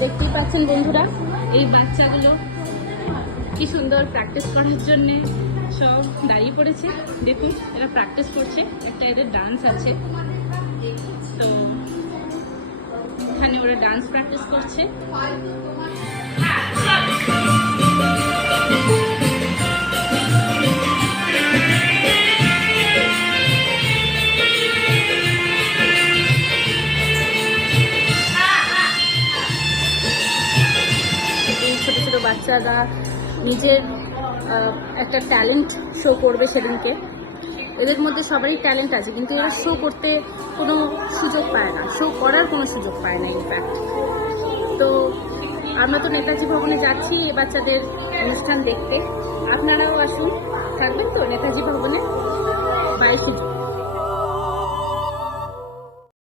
দেখতেই পাচ্ছেন বন্ধুরা, এই বাচ্চাগুলো কি সুন্দর প্র্যাকটিস করার জন্যে সব দাঁড়িয়ে পড়েছে। দেখুন এরা প্র্যাকটিস করছে, একটা এদের ডান্স আছে, তো এখানে ওরা ডান্স প্র্যাকটিস করছে। ছোট ছোট বাচ্চারা নিজের একটা ট্যালেন্ট শো করবে সেদিনকে। এদের মধ্যে সবারই ট্যালেন্ট আছে, কিন্তু এরা শো করতে কোনো সুযোগ পায় না, শো করার কোনো সুযোগ পায় না ইনফ্যাক্ট। তো আমরা তো নেতাজি ভবনে যাচ্ছি এই বাচ্চাদের অনুষ্ঠান দেখতে, আপনারাও আসুন। থাকবেন তো নেতাজি ভবনে? বাই।